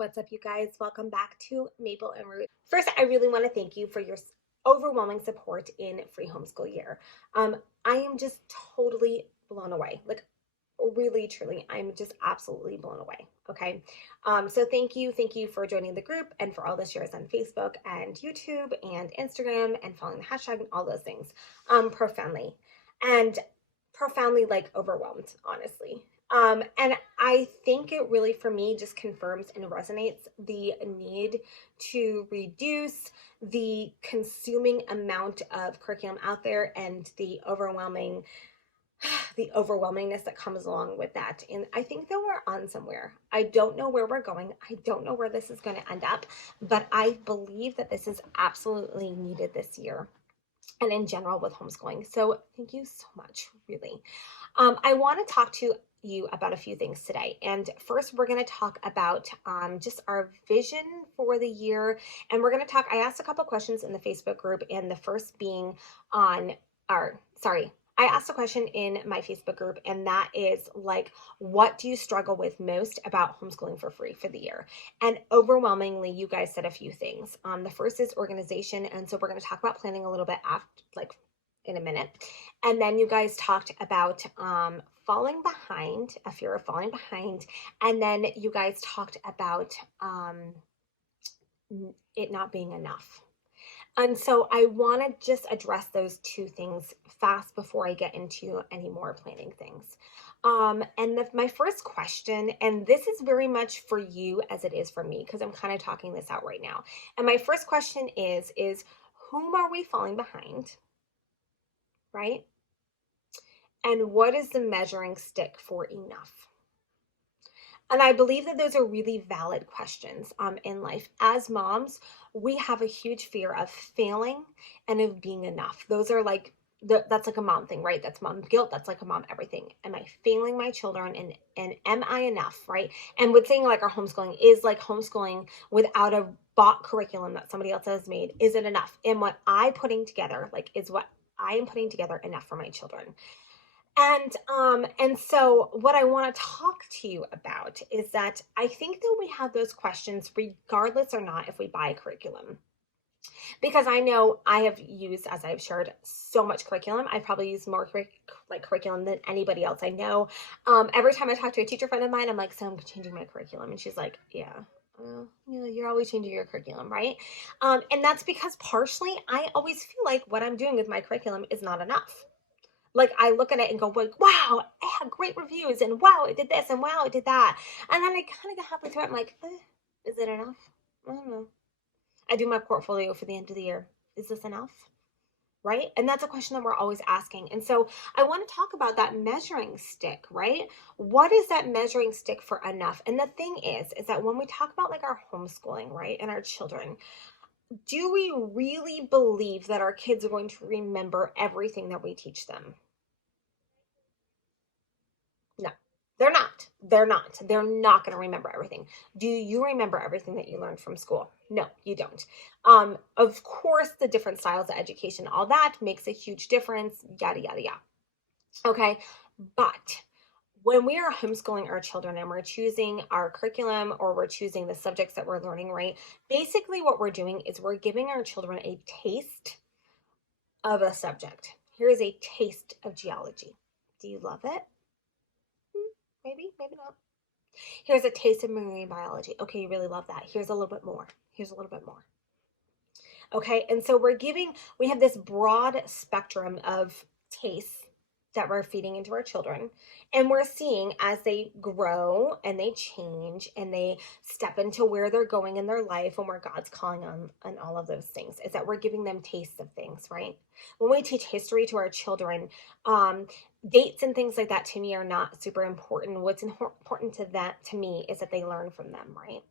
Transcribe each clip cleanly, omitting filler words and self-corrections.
What's up, you guys? Welcome back to Maple and Root. First, I really want to thank you for your overwhelming support in free homeschool year. I am just totally blown away. Like, really, truly, I'm just absolutely blown away. Okay. So thank you for joining the group and for all the shares on Facebook and YouTube and Instagram and following the hashtag and all those things. Profoundly. And profoundly like overwhelmed, honestly. And I think it really, for me, just confirms and resonates the need to reduce the consuming amount of curriculum out there and the overwhelmingness that comes along with that. And I think that we're on somewhere. I don't know where we're going. I don't know where this is going to end up, but I believe that this is absolutely needed this year and in general with homeschooling. So thank you so much, really. I want to talk to you about a few things today. And first, we're going to talk about just our vision for the year. And we're going to talk, I asked a couple questions in the Facebook group, and the first being I asked a question in my Facebook group, and that is like, what do you struggle with most about homeschooling for free for the year? And overwhelmingly, you guys said a few things. The first is organization. And so we're going to talk about planning a little bit after, like in a minute. And then you guys talked about falling behind, a fear of falling behind. And then you guys talked about it not being enough. And so I want to just address those two things fast before I get into any more planning things. My first question, and this is very much for you as it is for me, because I'm kind of talking this out right now. And my first question is whom are we falling behind? Right? And what is the measuring stick for enough? And I believe that those are really valid questions in life. As moms, we have a huge fear of failing and of being enough. Those are like, that's like a mom thing, right? That's mom guilt. That's like a mom everything. Am I failing my children? And am I enough, right? And with saying like our homeschooling is like homeschooling without a bought curriculum that somebody else has made. Is it enough? And what I'm putting together, like, is what I am putting together enough for my children? And so what I want to talk to you about is that I think that we have those questions regardless or not if we buy a curriculum. Because I know I have used, as I've shared, so much curriculum. I've probably used more curriculum than anybody else I know. Every time I talk to a teacher friend of mine, I'm like, so I'm changing my curriculum. And she's like, yeah. You're always changing your curriculum, right? And that's because partially I always feel like what I'm doing with my curriculum is not enough. Like, I look at it and go, like, wow, I had great reviews, and wow, it did this, and wow, it did that. And then I kind of get halfway through it, I'm like, is it enough? I don't know. I do my portfolio for the end of the year. Is this enough? Right? And that's a question that we're always asking. And so I want to talk about that measuring stick, right? What is that measuring stick for enough? And the thing is that when we talk about like our homeschooling, right, and our children, do we really believe that our kids are going to remember everything that we teach them? No, they're not. They're not. They're not going to remember everything. Do you remember everything that you learned from school? No, you don't. Of course, the different styles of education, all that makes a huge difference, yada, yada, yada. Okay. But when we are homeschooling our children and we're choosing our curriculum or we're choosing the subjects that we're learning, right? Basically, what we're doing is we're giving our children a taste of a subject. Here is a taste of geology. Do you love it? Maybe, maybe not. Here's a taste of marine biology. Okay, you really love that. Here's a little bit more. Here's a little bit more. Okay, and so we have this broad spectrum of tastes that we're feeding into our children. And we're seeing as they grow and they change and they step into where they're going in their life and where God's calling them and all of those things, is that we're giving them tastes of things, right? When we teach history to our children, dates and things like that to me are not super important. What's important to me is that they learn from them, right?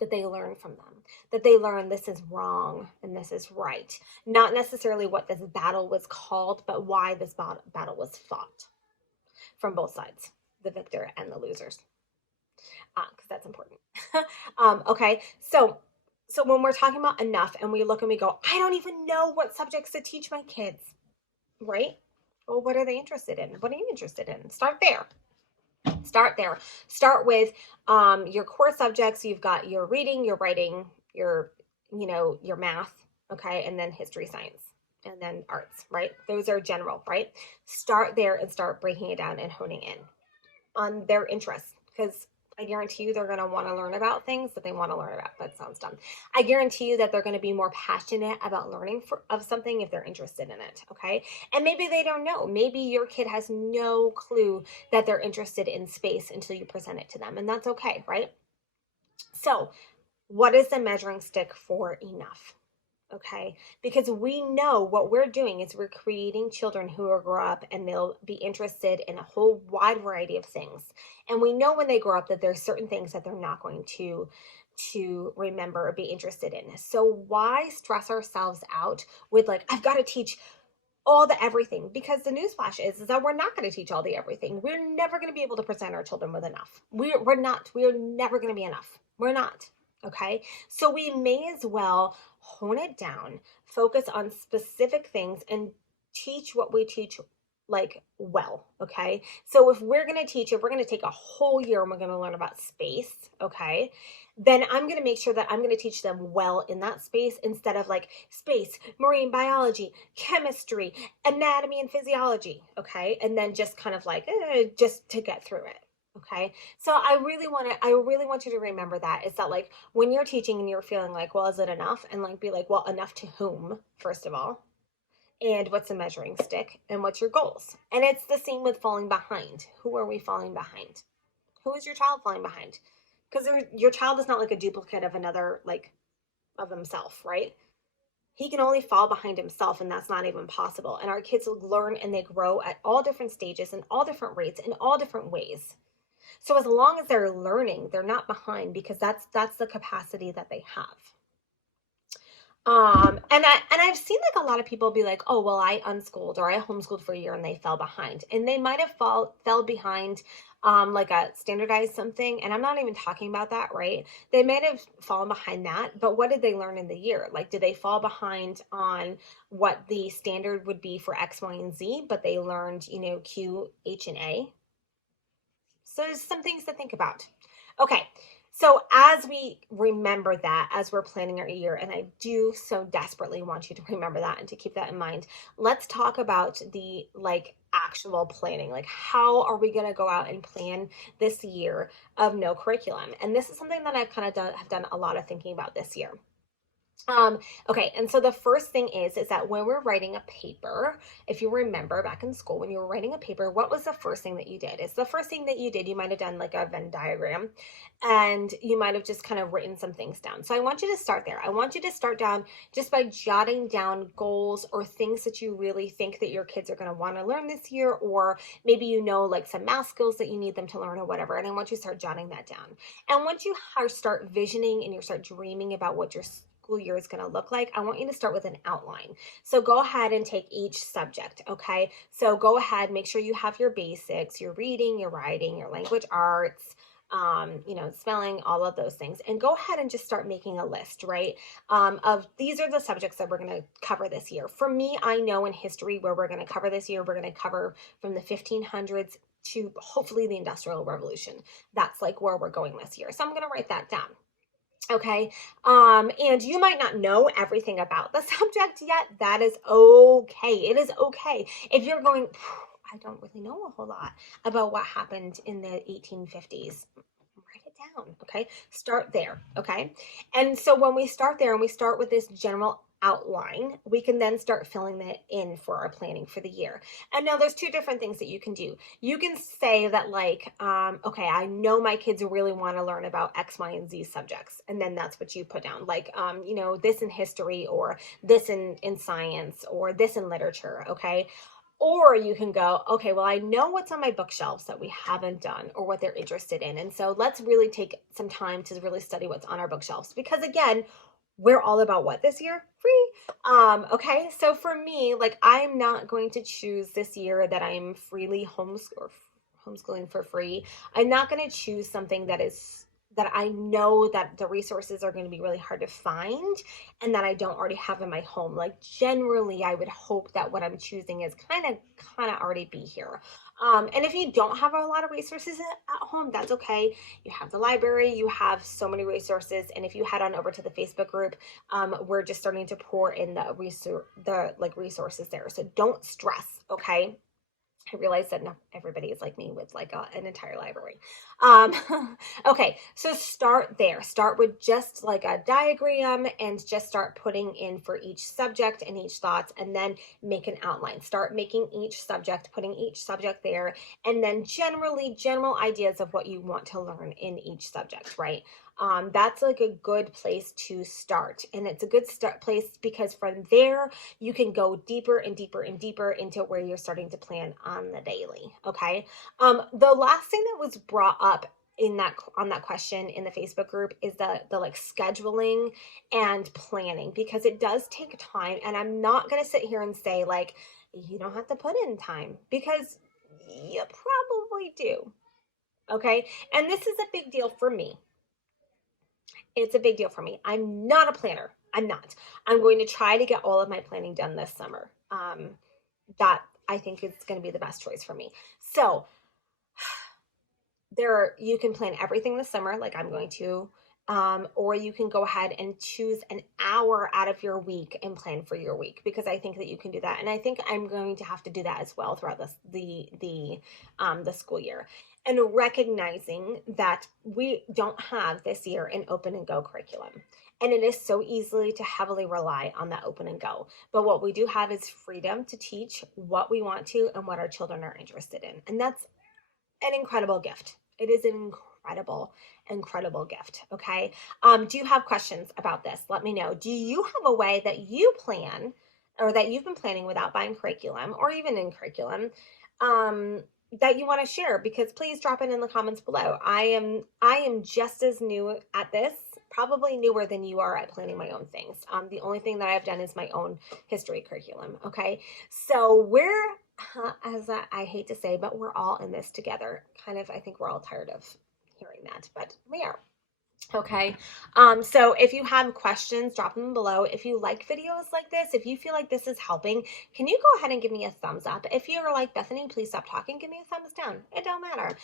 That they learn from them, that they learn this is wrong and this is right. Not necessarily what this battle was called, but why this battle was fought from both sides, the victor and the losers, because that's important. Okay, so when we're talking about enough and we look and we go, I don't even know what subjects to teach my kids, right? Well, what are they interested in? What are you interested in? Start there. Start there. Start with your core subjects. You've got your reading, your writing, your math, okay, and then history, science, and then arts, right? Those are general, right? Start there and start breaking it down and honing in on their interests, because I guarantee you they're going to want to learn about things that they want to learn about. That sounds dumb. I guarantee you that they're going to be more passionate about learning of something if they're interested in it, okay? And maybe they don't know. Maybe your kid has no clue that they're interested in space until you present it to them, and that's okay, right? So, what is the measuring stick for enough? Okay, because we know what we're doing is we're creating children who will grow up and they'll be interested in a whole wide variety of things. And we know when they grow up that there's certain things that they're not going to remember or be interested in. So why stress ourselves out with like, I've got to teach all the everything? Because the newsflash is that we're not going to teach all the everything. We're never going to be able to present our children with enough. We're not. We are never going to be enough. We're not. Okay. So we may as well hone it down, focus on specific things, and teach what we teach like well. Okay. So if we're going to teach, if we're going to take a whole year and we're going to learn about space, okay, then I'm going to make sure that I'm going to teach them well in that space instead of like space, marine biology, chemistry, anatomy and physiology, okay? And then just kind of like just to get through it. Okay. So I really want you to remember that is that like when you're teaching and you're feeling like, well, is it enough? And like be like, well, enough to whom, first of all? And what's the measuring stick? And what's your goals? And it's the same with falling behind. Who are we falling behind? Who is your child falling behind? Because your child is not like a duplicate of another, like of himself, right? He can only fall behind himself, and that's not even possible. And our kids learn and they grow at all different stages and all different rates in all different ways. So as long as they're learning, they're not behind because that's the capacity that they have. And I've seen like a lot of people be like, oh, well, I unschooled or I homeschooled for a year and they fell behind. And they might have fell behind like a standardized something. And I'm not even talking about that, right? They might have fallen behind that, but what did they learn in the year? Like, did they fall behind on what the standard would be for X, Y, and Z, but they learned, Q, H, and A? So there's some things to think about. Okay. So as we remember that, as we're planning our year, and I do so desperately want you to remember that and to keep that in mind, let's talk about the like actual planning. Like, how are we going to go out and plan this year of no curriculum? And this is something that I've kind of have done a lot of thinking about this year. Okay, and so the first thing is that when we're writing a paper, if you remember back in school, when you were writing a paper, what was the first thing that you did? It's the first thing that you did, you might have done like a Venn diagram, and you might have just kind of written some things down. So I want you to start there. I want you to start down just by jotting down goals or things that you really think that your kids are going to want to learn this year, or maybe like some math skills that you need them to learn or whatever. And I want you to start jotting that down. And once you start visioning and you start dreaming about what your school year is going to look like, I want you to start with an outline. So go ahead and take each subject, okay? So go ahead, make sure you have your basics, your reading, your writing, your language arts, spelling, all of those things. And go ahead and just start making a list, right? Of these are the subjects that we're going to cover this year. For me, I know in history where we're going to cover this year, we're going to cover from the 1500s to hopefully the Industrial Revolution. That's like where we're going this year. So I'm going to write that down. Okay. And you might not know everything about the subject yet. That is okay. It is okay. If you're going, I don't really know a whole lot about what happened in the 1850s. Write it down. Okay. Start there. Okay. And so when we start there and we start with this general outline, we can then start filling that in for our planning for the year. And now there's two different things that you can do. You can say that like, okay, I know my kids really want to learn about X, Y, and Z subjects. And then that's what you put down, like, this in history, or this in science, or this in literature. Okay. Or you can go, okay, well, I know what's on my bookshelves that we haven't done or what they're interested in. And so let's really take some time to really study what's on our bookshelves. Because again, we're all about what this year? Free. Okay. So for me, like, I'm not going to choose this year that I'm freely homeschooling for free. I'm not going to choose something that is that I know that the resources are going to be really hard to find and that I don't already have in my home. Like generally, I would hope that what I'm choosing is kind of already be here. And if you don't have a lot of resources at home, that's okay. You have the library, you have so many resources. And if you head on over to the Facebook group, we're just starting to pour in the resources there. So don't stress, okay? I realize that not everybody is like me with like an entire library. Um, okay, so start there. Start with just like a diagram and just start putting in for each subject and each thoughts, and then make an outline. Start making each subject, putting each subject there, and then general ideas of what you want to learn in each subject, right? That's like a good place to start. And it's a good place because from there, you can go deeper and deeper and deeper into where you're starting to plan on the daily. Okay. The last thing that was brought up in that on that question in the Facebook group is the like scheduling and planning, because it does take time. And I'm not going to sit here and say like, you don't have to put in time, because you probably do. Okay. And this is a big deal for me. It's a big deal for me. I'm not a planner. I'm not. I'm going to try to get all of my planning done this summer. That I think is going to be the best choice for me. So you can plan everything this summer, like I'm going to, or you can go ahead and choose an hour out of your week and plan for your week, because I think that you can do that. And I think I'm going to have to do that as well throughout the school year. And recognizing that we don't have this year an open and go curriculum. And it is so easily to heavily rely on that open and go. But what we do have is freedom to teach what we want to and what our children are interested in. And that's an incredible gift. It is an incredible gift. Okay. Do you have questions about this? Let me know. Do you have a way that you plan, or that you've been planning without buying curriculum, or even in curriculum, that you want to share? Because please drop it in the comments below. I am just as new at this, probably newer than you are at planning my own things. The only thing that I've done is my own history curriculum. Okay. So as I hate to say, but we're all in this together. Kind of, I think we're all tired of hearing that, but we are. Okay. So if you have questions, drop them below. If you like videos like this, if you feel like this is helping, can you go ahead and give me a thumbs up? If you're like, Bethany, please stop talking, give me a thumbs down. It don't matter.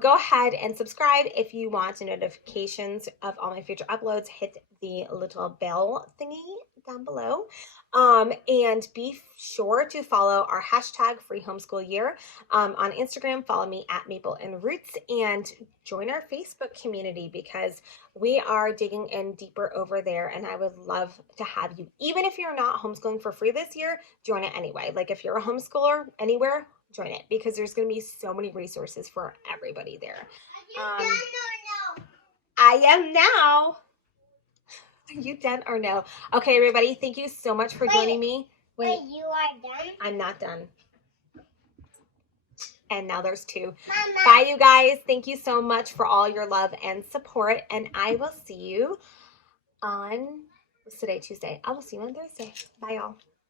Go ahead and subscribe if you want notifications of all my future uploads. Hit the little bell thingy down below. And be sure to follow our hashtag free homeschool year. On Instagram, follow me at Maple and Roots, and join our Facebook community, because we are digging in deeper over there, and I would love to have you. Even if you're not homeschooling for free this year, join it anyway. Like if you're a homeschooler anywhere, join it, because there's going to be so many resources for everybody there. I am now. Are you done or no? Okay, everybody, thank you so much for joining me. Wait, you are done? I'm not done. And now there's two. Mama. Bye, you guys. Thank you so much for all your love and support. And I will see you on, what's today, Tuesday? I will see you on Thursday. Bye, y'all.